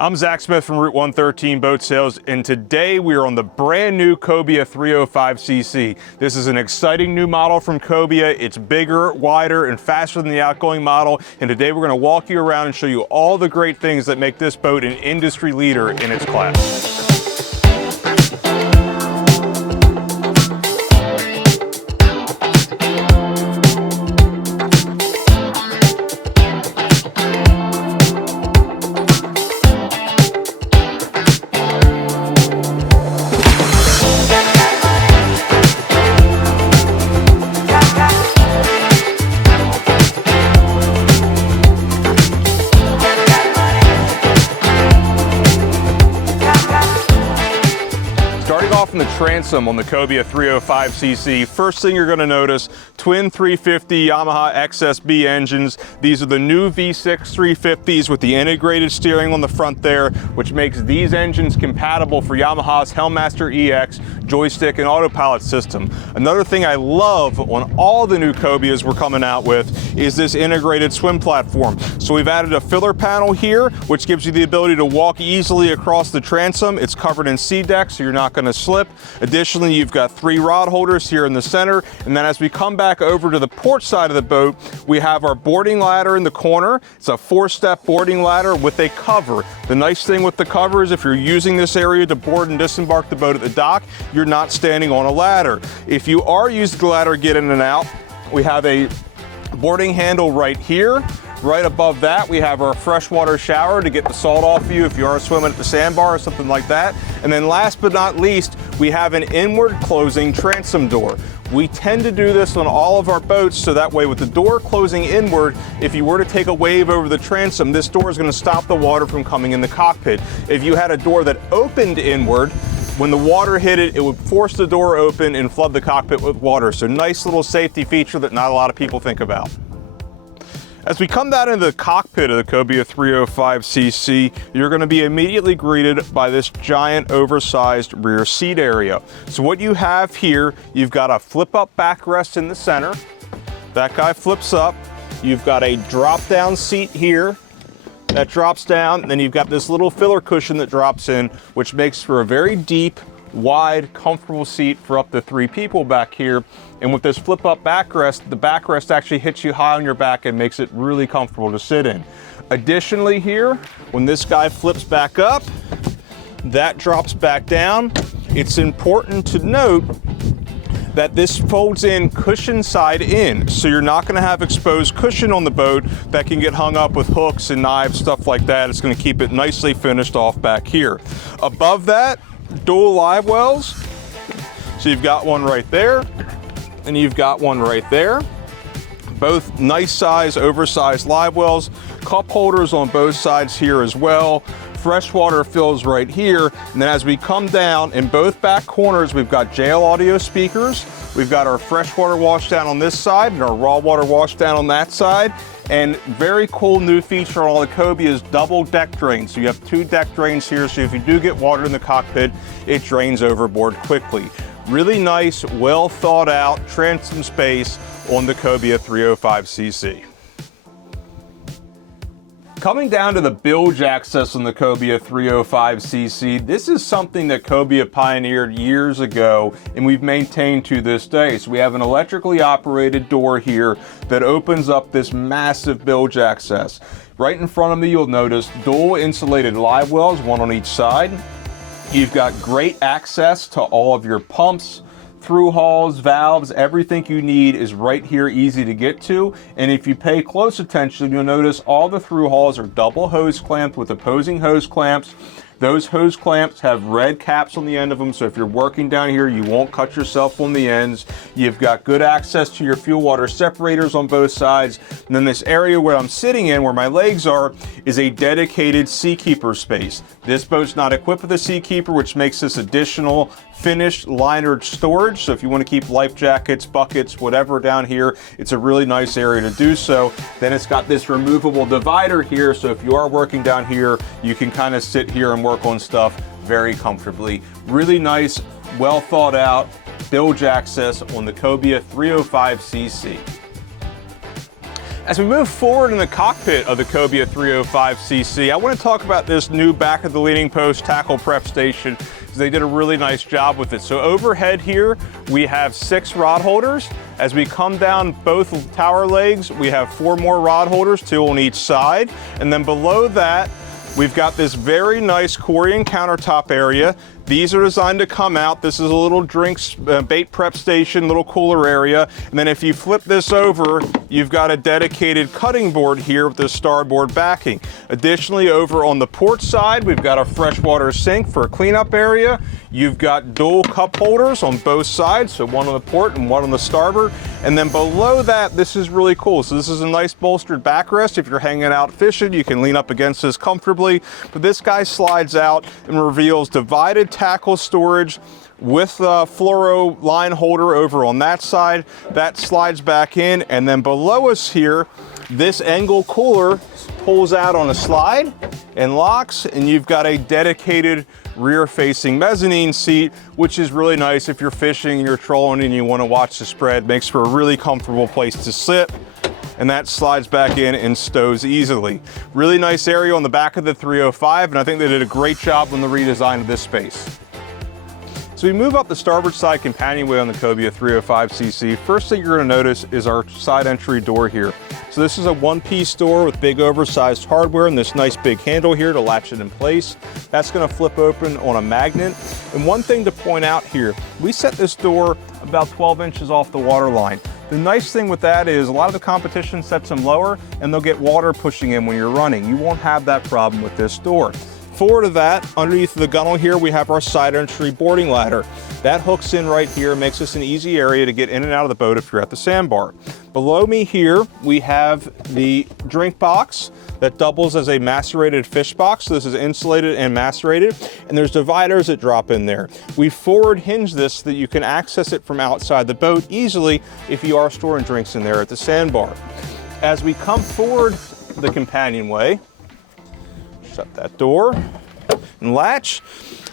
I'm Zak Smith from Route 113 Boat Sales, and today we are on the brand new Cobia 305cc. This is an exciting new model from Cobia. It's bigger, wider, and faster than the outgoing model, and today we're going to walk you around and show you all the great things that make this boat an industry leader in its class. Off in the Transom on the Cobia 305cc, first thing you're going to notice, twin 350 Yamaha XSB engines. These are the new V6 350s with the integrated steering on the front there, which makes these engines compatible for Yamaha's Helmmaster EX joystick and autopilot system. Another thing I love on all the new Cobias we're coming out with is this integrated swim platform. So we've added a filler panel here, which gives you the ability to walk easily across the transom. It's covered in SeaDek, so you're not going to slip. Additionally, you've got 3 rod holders here in the center, and then as we come back over to the port side of the boat, we have our boarding ladder in the corner. It's a 4-step boarding ladder with a cover. The nice thing with the cover is if you're using this area to board and disembark the boat at the dock, you're not standing on a ladder. If you are using the ladder to get in and out, we have a boarding handle right here. Right above that, we have our freshwater shower to get the salt off you if you are swimming at the sandbar or something like that. And then last but not least, we have an inward closing transom door. We tend to do this on all of our boats, so that way with the door closing inward, if you were to take a wave over the transom, this door is going to stop the water from coming in the cockpit. If you had a door that opened inward, when the water hit it, it would force the door open and flood the cockpit with water. So nice little safety feature that not a lot of people think about. As we come down into the cockpit of the Cobia 305cc, you're going to be immediately greeted by this giant oversized rear seat area. So what you have here, you've got a flip-up backrest in the center. That guy flips up. You've got a drop-down seat here that drops down. And then you've got this little filler cushion that drops in, which makes for a very deep, wide, comfortable seat for up to 3 people back here. And with this flip-up backrest, the backrest actually hits you high on your back and makes it really comfortable to sit in. Additionally here, when this guy flips back up, that drops back down. It's important to note that this folds in cushion side in, so you're not going to have exposed cushion on the boat that can get hung up with hooks and knives, stuff like that. It's going to keep it nicely finished off back here. Above that, dual live wells. So you've got one right there, and you've got one right there. Both nice size, oversized live wells. Cup holders on both sides here as well. Freshwater fills right here. And then as we come down in both back corners, we've got JL audio speakers. We've got our freshwater washdown on this side and our raw water washdown on that side. And very cool new feature on all the Cobia is double deck drains. So you have 2 deck drains here, so if you do get water in the cockpit, it drains overboard quickly. Really nice, well thought out transom space on the Cobia 305cc. Coming down to the bilge access on the Cobia 305cc, this is something that Cobia pioneered years ago and we've maintained to this day. So we have an electrically operated door here that opens up this massive bilge access. Right in front of me, you'll notice dual insulated live wells, one on each side. You've got great access to all of your pumps, through hauls, valves, everything you need is right here, easy to get to. And if you pay close attention, you'll notice all the through hauls are double hose clamped with opposing hose clamps. Those hose clamps have red caps on the end of them, so if you're working down here, you won't cut yourself on the ends. You've got good access to your fuel water separators on both sides. And then this area where I'm sitting in, where my legs are, is a dedicated Seakeeper space. This boat's not equipped with a Seakeeper, which makes this additional finished liner storage. So if you want to keep life jackets, buckets, whatever down here, it's a really nice area to do so. Then it's got this removable divider here, so if you are working down here, you can kind of sit here and work on stuff very comfortably. Really nice, well thought out bilge access on the Cobia 305cc. As we move forward in the cockpit of the Cobia 305cc, I want to talk about this new back of the leaning post tackle prep station. They did a really nice job with it. So overhead here, we have 6 rod holders. As we come down both tower legs, we have 4 more rod holders, 2 on each side. And then below that, we've got this very nice Corian countertop area. These are designed to come out. This is a little drinks bait prep station, little cooler area. And then if you flip this over, you've got a dedicated cutting board here with the starboard backing. Additionally, over on the port side, we've got a freshwater sink for a cleanup area. You've got dual cup holders on both sides, so one on the port and one on the starboard. And then below that, this is really cool. So this is a nice bolstered backrest. If you're hanging out fishing, you can lean up against this comfortably. But this guy slides out and reveals divided tackle storage with a fluoro line holder over on that side. That slides back in, and then below us here, this angle cooler pulls out on a slide and locks, and you've got a dedicated rear-facing mezzanine seat, which is really nice if you're fishing, you're trolling, and you want to watch the spread. Makes for a really comfortable place to sit. And that slides back in and stows easily. Really nice area on the back of the 305, and I think they did a great job on the redesign of this space. So we move up the starboard side companionway on the Cobia 305cc. First thing you're going to notice is our side entry door here. So this is a one-piece door with big oversized hardware and this nice big handle here to latch it in place. That's going to flip open on a magnet. And one thing to point out here, we set this door about 12 inches off the water line. The nice thing with that is a lot of the competition sets them lower and they'll get water pushing in when you're running. You won't have that problem with this door. Forward of that, underneath the gunnel here, we have our side entry boarding ladder. That hooks in right here, makes this an easy area to get in and out of the boat if you're at the sandbar. Below me here, we have the drink box that doubles as a macerated fish box. So this is insulated and macerated, and there's dividers that drop in there. We forward hinge this so that you can access it from outside the boat easily if you are storing drinks in there at the sandbar. As we come forward the companionway, shut that door and latch.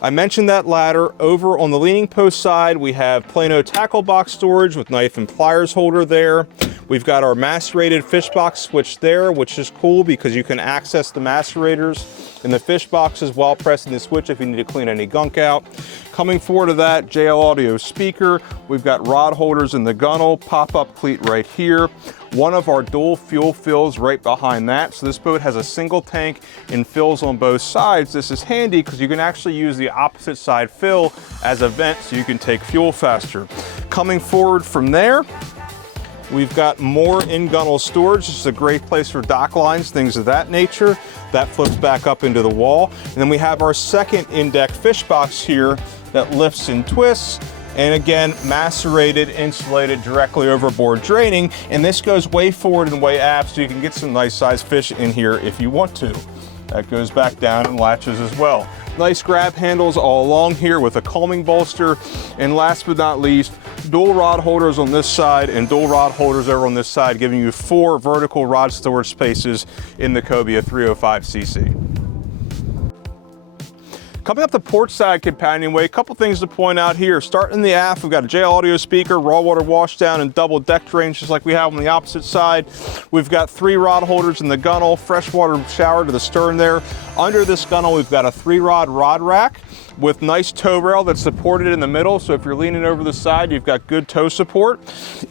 I mentioned that ladder. Over on the leaning post side, we have Plano tackle box storage with knife and pliers holder there. We've got our macerated fish box switch there, which is cool because you can access the macerators in the fish boxes while pressing the switch if you need to clean any gunk out. Coming forward to that, JL Audio speaker. We've got rod holders in the gunnel, pop-up cleat right here. One of our dual fuel fills right behind that. So this boat has a single tank and fills on both sides. This is handy because you can actually use the opposite side fill as a vent so you can take fuel faster. Coming forward from there, we've got more in-gunnel storage. This is a great place for dock lines, things of that nature. That flips back up into the wall. And then we have our second in-deck fish box here that lifts and twists. And again, macerated, insulated, directly overboard draining. And this goes way forward and way aft so you can get some nice sized fish in here if you want to. That goes back down and latches as well. Nice grab handles all along here with a calming bolster. And last but not least, dual rod holders on this side and dual rod holders over on this side, giving you 4 vertical rod storage spaces in the Cobia 305cc. Coming up the port side companionway, a couple things to point out here. Starting in the aft, we've got a JL Audio speaker, raw water washdown, and double deck drains just like we have on the opposite side. We've got 3 rod holders in the gunnel, freshwater shower to the stern there. Under this gunnel, we've got a 3-rod rod rack with nice tow rail that's supported in the middle. So if you're leaning over the side, you've got good tow support.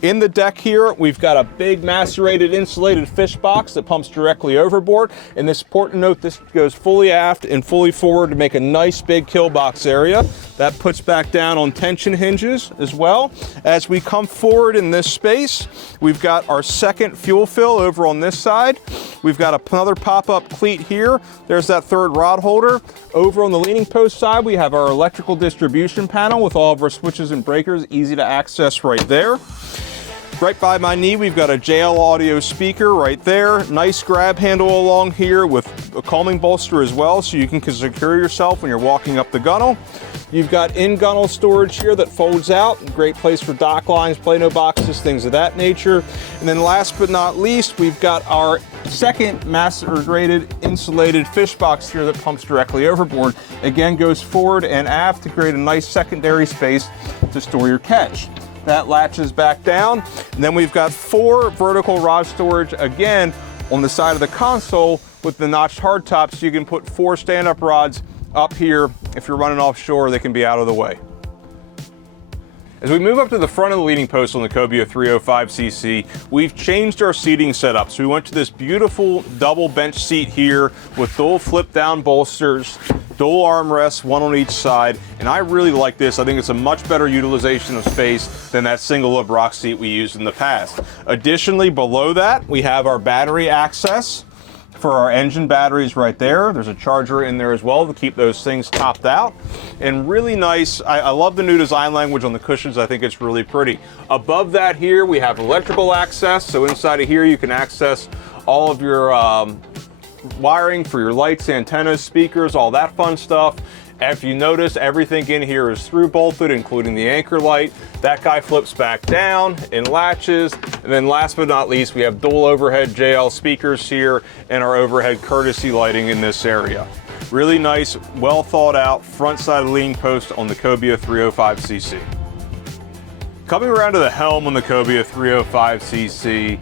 In the deck here, we've got a big macerated insulated fish box that pumps directly overboard. And this important note, this goes fully aft and fully forward to make a nice big kill box area. That puts back down on tension hinges as well. As we come forward in this space, we've got our second fuel fill over on this side. We've got another pop-up cleat here. There's that 3rd rod holder. Over on the leaning post side, we have our electrical distribution panel with all of our switches and breakers, easy to access right there. Right by my knee, we've got a JL Audio speaker right there. Nice grab handle along here with a calming bolster as well, so you can secure yourself when you're walking up the gunnel. You've got in-gunnel storage here that folds out. Great place for dock lines, Plano boxes, things of that nature. And then last but not least, we've got our second macerated insulated fish box here that pumps directly overboard. Again, goes forward and aft to create a nice secondary space to store your catch. that latches back down. And then we've got 4 vertical rod storage again on the side of the console with the notched hardtop, so you can put 4 stand-up rods up here. If you're running offshore, they can be out of the way. As we move up to the front of the leading post on the Cobia 305cc, we've changed our seating setup. So we went to this beautiful double bench seat here with dual flip down bolsters, dual armrests, one on each side, and I really like this. I think it's a much better utilization of space than that single lip rock seat we used in the past. Additionally, below that, we have our battery access for our engine batteries right there. There's a charger in there as well to keep those things topped out. And really nice, I love the new design language on the cushions. I think it's really pretty. Above that here, we have electrical access. So inside of here, you can access all of your wiring for your lights, antennas, speakers, all that fun stuff. If you notice, everything in here is through bolted, including the anchor light. That guy flips back down and latches. And then last but not least, we have dual overhead JL speakers here and our overhead courtesy lighting in this area. Really nice, well thought out front side of the leaning post on the Cobia 305cc. Coming around to the helm on the Cobia 305cc,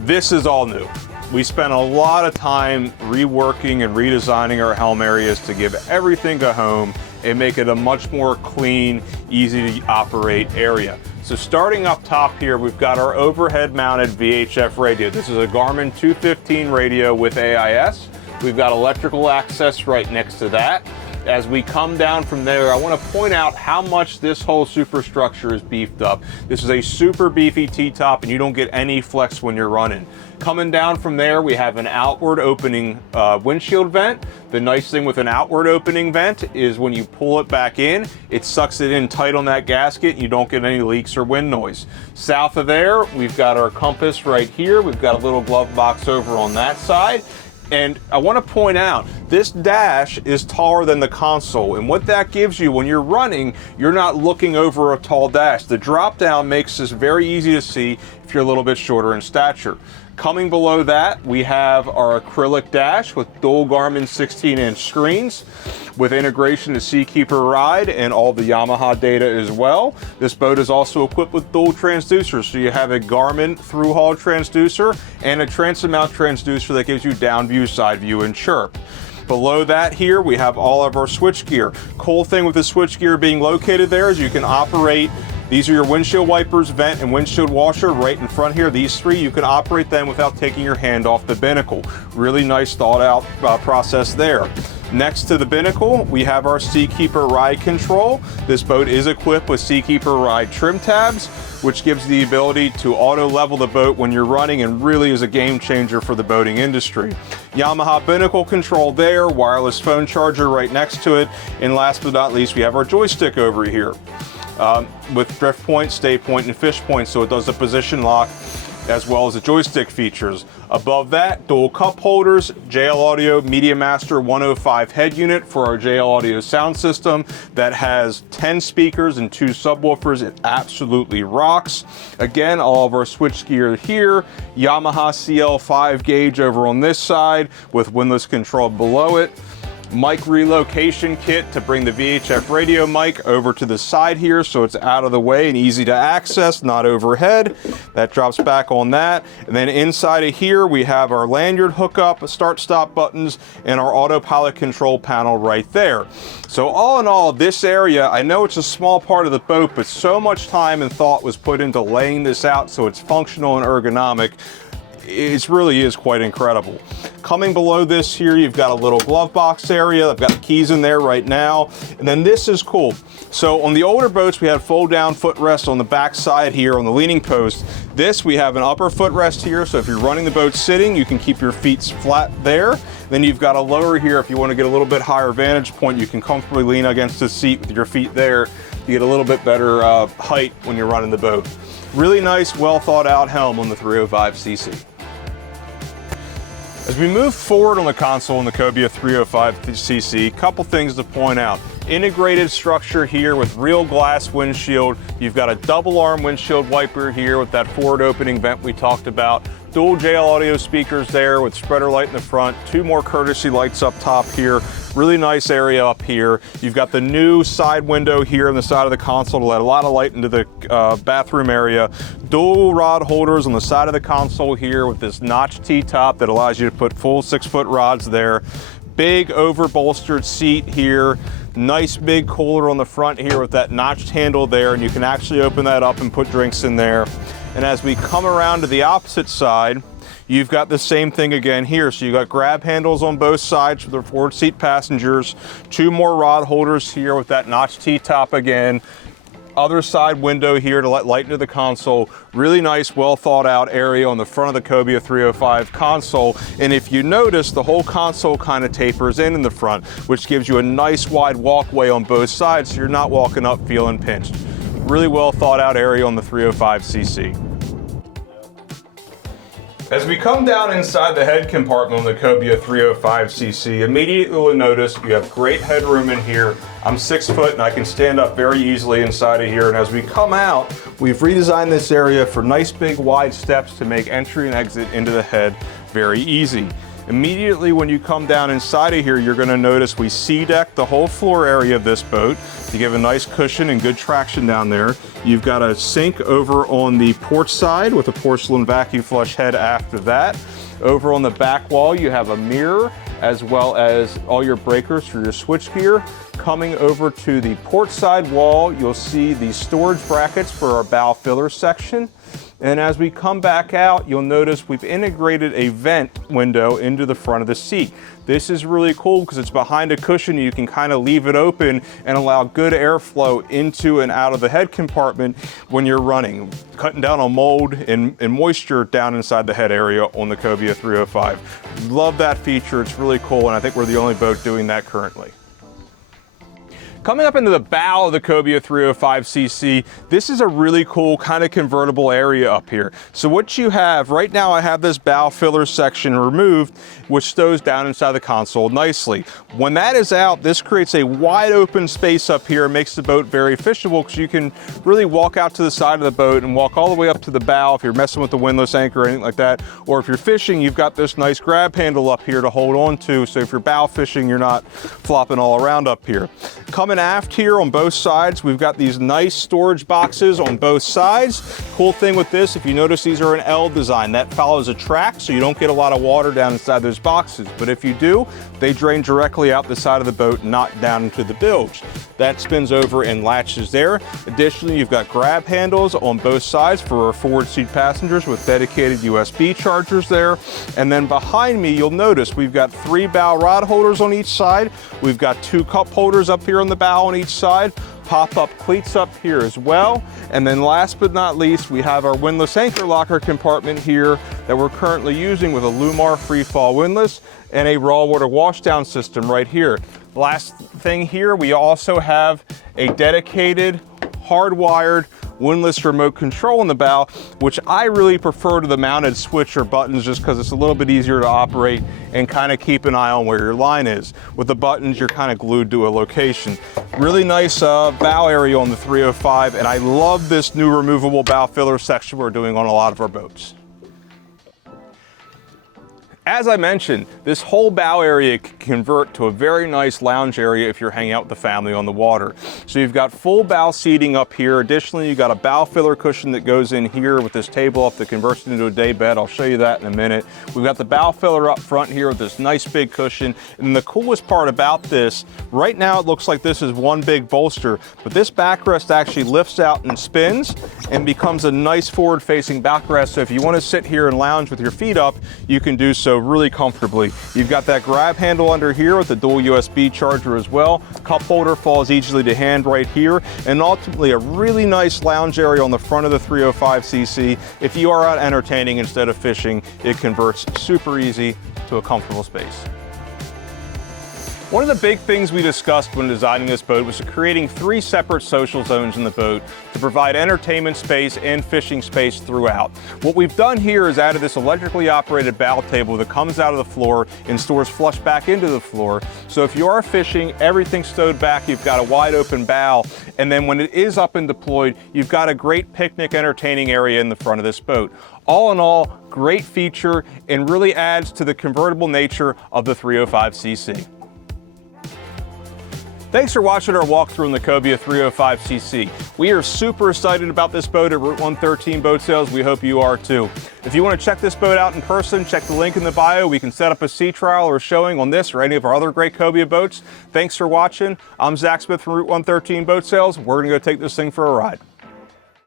this is all new. We spent a lot of time reworking and redesigning our helm areas to give everything a home and make it a much more clean, easy to operate area. So starting up top here, we've got our overhead mounted VHF radio. This is a Garmin 215 radio with AIS. We've got electrical access right next to that. As we come down from there, I want to point out how much this whole superstructure is beefed up. This is a super beefy T-top and you don't get any flex when you're running. Coming down from there, we have an outward opening windshield vent. The nice thing with an outward opening vent is when you pull it back in, it sucks it in tight on that gasket and you don't get any leaks or wind noise. South of there, we've got our compass right here. We've got a little glove box over on that side. And I want to point out, this dash is taller than the console, and what that gives you when you're running, you're not looking over a tall dash. The drop down makes this very easy to see if you're a little bit shorter in stature. Coming below that, we have our acrylic dash with dual Garmin 16-inch screens with integration to Seakeeper Ride and all the Yamaha data as well. This boat is also equipped with dual transducers, so you have a Garmin through-haul transducer and a Transom mount transducer that gives you down view, side view, and chirp. Below that here, we have all of our switch gear. Cool thing with the switch gear being located there is you can operate. These are your windshield wipers, vent, and windshield washer right in front here. These 3, you can operate them without taking your hand off the binnacle. Really nice thought out process there. Next to the binnacle, we have our Seakeeper Ride control. This boat is equipped with Seakeeper Ride trim tabs, which gives the ability to auto level the boat when you're running and really is a game changer for the boating industry. Yamaha binnacle control there, wireless phone charger right next to it, and last but not least, we have our joystick over here. With drift point, stay point, and fish point, so it does the position lock as well as the joystick features. Above that, dual cup holders, JL Audio Media Master 105 head unit for our JL Audio sound system that has 10 speakers and 2 subwoofers. It absolutely rocks. Again, all of our switch gear here, Yamaha CL5 gauge over on this side with windlass control below it. Mic relocation kit to bring the VHF radio mic over to the side here so it's out of the way and easy to access, not overhead. That drops back on that. And then inside of here, we have our lanyard hookup, start-stop buttons, and our autopilot control panel right there. So all in all, this area, I know it's a small part of the boat, but so much time and thought was put into laying this out so it's functional and ergonomic. It really is quite incredible. Coming below this here, you've got a little glove box area. I've got the keys in there right now. And then this is cool. So on the older boats, we had fold down footrest on the back side here on the leaning post. This, we have an upper footrest here. So if you're running the boat sitting, you can keep your feet flat there. Then you've got a lower here. If you want to get a little bit higher vantage point, you can comfortably lean against the seat with your feet there. You get a little bit better height when you're running the boat. Really nice, well thought out helm on the 305cc. As we move forward on the console in the Cobia 305cc, a couple things to point out. Integrated structure here with real glass windshield. You've got a double arm windshield wiper here with that forward opening vent we talked about. Dual JL audio speakers there with spreader light in the front, 2 more courtesy lights up top here. Really nice area up here. You've got the new side window here on the side of the console to let a lot of light into the bathroom area. Dual rod holders on the side of the console here with this notched T-top that allows you to put full 6-foot rods there. Big over bolstered seat here. Nice big cooler on the front here with that notched handle there, and you can actually open that up and put drinks in there. And as we come around to the opposite side, you've got the same thing again here. So you've got grab handles on both sides for the forward seat passengers, 2 more rod holders here with that notched T-top again. Other side window here to let light into the console. Really nice, well thought out area on the front of the Cobia 305 console. And if you notice, the whole console kind of tapers in the front, which gives you a nice wide walkway on both sides so you're not walking up feeling pinched. Really well thought out area on the 305cc. As we come down inside the head compartment on the Cobia 305cc, immediately you'll notice you have great headroom in here. I'm 6 foot and I can stand up very easily inside of here. And as we come out, we've redesigned this area for nice big wide steps to make entry and exit into the head very easy. Immediately when you come down inside of here, you're going to notice we C-deck the whole floor area of this boat to give a nice cushion and good traction down there. You've got a sink over on the port side with a porcelain vacuum flush head after that. Over on the back wall, you have a mirror as well as all your breakers for your switchgear. Coming over to the port side wall, you'll see the storage brackets for our bow filler section. And as we come back out, you'll notice we've integrated a vent window into the front of the seat. This is really cool because it's behind a cushion. You can kind of leave it open and allow good airflow into and out of the head compartment when you're running, cutting down on mold and moisture down inside the head area on the Cobia 305. Love that feature. It's really cool, and I think we're the only boat doing that currently. Coming up into the bow of the Cobia 305cc, this is a really cool kind of convertible area up here. So what you have, right now I have this bow filler section removed, which stows down inside the console nicely. When that is out, this creates a wide open space up here, makes the boat very fishable because you can really walk out to the side of the boat and walk all the way up to the bow if you're messing with the windlass anchor or anything like that. Or if you're fishing, you've got this nice grab handle up here to hold on to, so if you're bow fishing, you're not flopping all around up here. Coming aft here on both sides, we've got these nice storage boxes on both sides. Cool thing with this, if you notice, these are an L design. That follows a track, so you don't get a lot of water down inside those boxes. But if you do, they drain directly out the side of the boat, not down into the bilge. That spins over and latches there. Additionally, you've got grab handles on both sides for our forward seat passengers with dedicated USB chargers there. And then behind me, you'll notice we've got 3 bow rod holders on each side. We've got 2 cup holders up here on the bow on each side. Pop-up cleats up here as well. And then last but not least, we have our windlass anchor locker compartment here that we're currently using with a Lumar free-fall windlass and a raw water washdown system right here. Last thing here, we also have a dedicated hardwired windlass remote control in the bow, which I really prefer to the mounted switch or buttons just because it's a little bit easier to operate and kind of keep an eye on where your line is. With the buttons, you're kind of glued to a location. Really nice bow area on the 305, and I love this new removable bow filler section we're doing on a lot of our boats. As I mentioned, this whole bow area can convert to a very nice lounge area if you're hanging out with the family on the water. So you've got full bow seating up here. Additionally, you've got a bow filler cushion that goes in here with this table up that converts it into a day bed. I'll show you that in a minute. We've got the bow filler up front here with this nice big cushion. And the coolest part about this, right now it looks like this is one big bolster, but this backrest actually lifts out and spins and becomes a nice forward-facing backrest. So if you want to sit here and lounge with your feet up, you can do so really comfortably. You've got that grab handle under here with the dual USB charger as well. Cup holder falls easily to hand right here, and ultimately a really nice lounge area on the front of the 305cc. If you are out entertaining instead of fishing, it converts super easy to a comfortable space. One of the big things we discussed when designing this boat was creating 3 separate social zones in the boat to provide entertainment space and fishing space throughout. What we've done here is added this electrically operated bow table that comes out of the floor and stores flush back into the floor. So if you are fishing, everything's stowed back, you've got a wide open bow, and then when it is up and deployed, you've got a great picnic entertaining area in the front of this boat. All in all, great feature and really adds to the convertible nature of the 305cc. Thanks for watching our walkthrough on the Cobia 305cc. We are super excited about this boat at Route 113 Boat Sales. We hope you are too. If you want to check this boat out in person, check the link in the bio. We can set up a sea trial or showing on this or any of our other great Cobia boats. Thanks for watching. I'm Zak Smith from Route 113 Boat Sales. We're going to go take this thing for a ride.